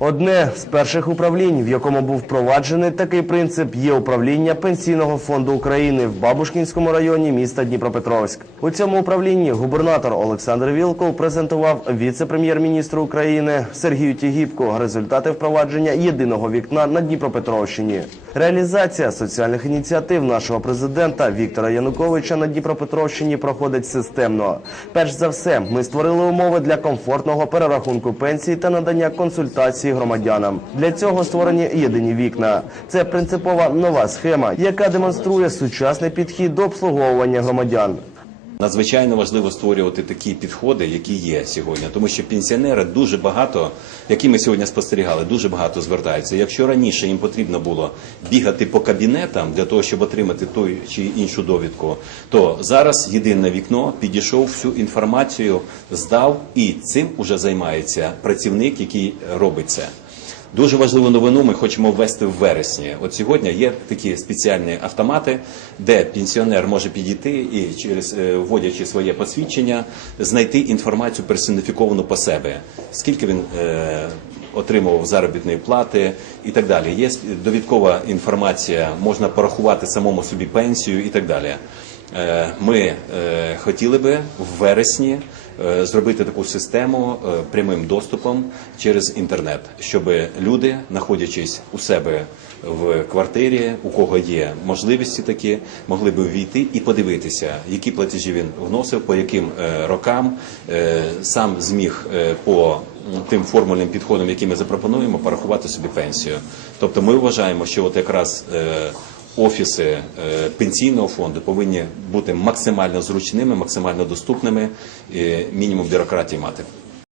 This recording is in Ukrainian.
Одне з перших управлінь, в якому був впроваджений такий принцип, є управління Пенсійного фонду України в Бабушкінському районі міста Дніпропетровськ. У цьому управлінні губернатор Олександр Вілков презентував віце-прем'єр-міністру України Сергію Тігіпку результати впровадження єдиного вікна на Дніпропетровщині. Реалізація соціальних ініціатив нашого президента Віктора Януковича на Дніпропетровщині проходить системно. Перш за все, ми створили умови для комфортного перерахунку пенсій та надання консультацій громадянам. Для цього створені єдині вікна. Це принципова нова схема, яка демонструє сучасний підхід до обслуговування громадян. Надзвичайно важливо створювати такі підходи, які є сьогодні, тому що пенсіонери дуже багато, які ми сьогодні спостерігали, дуже багато звертаються. Якщо раніше їм потрібно було бігати по кабінетам для того, щоб отримати ту чи іншу довідку, то зараз єдине вікно підійшов всю інформацію, здав і цим уже займається працівник, який робить це. Дуже важливу новину ми хочемо ввести в вересні. От сьогодні є такі спеціальні автомати, де пенсіонер може підійти і через е, вводячи своє посвідчення, знайти інформацію персоніфіковану по себе, скільки він е, отримував заробітної плати і так далі. Є довідкова інформація, можна порахувати самому собі пенсію і так далі. Е, Ми е, хотіли би в вересні е, зробити таку систему прямим доступом через інтернет, щоб люди, знаходячись у себе в квартирі, у кого є можливості такі, могли би ввійти і подивитися, які платежі він вносив, по яким рокам сам зміг по тим формульним підходам, які ми запропонуємо, порахувати собі пенсію. Тобто, ми вважаємо, що от якраз офіси е, пенсійного фонду повинні бути максимально зручними, максимально доступними, мінімум бюрократії мати.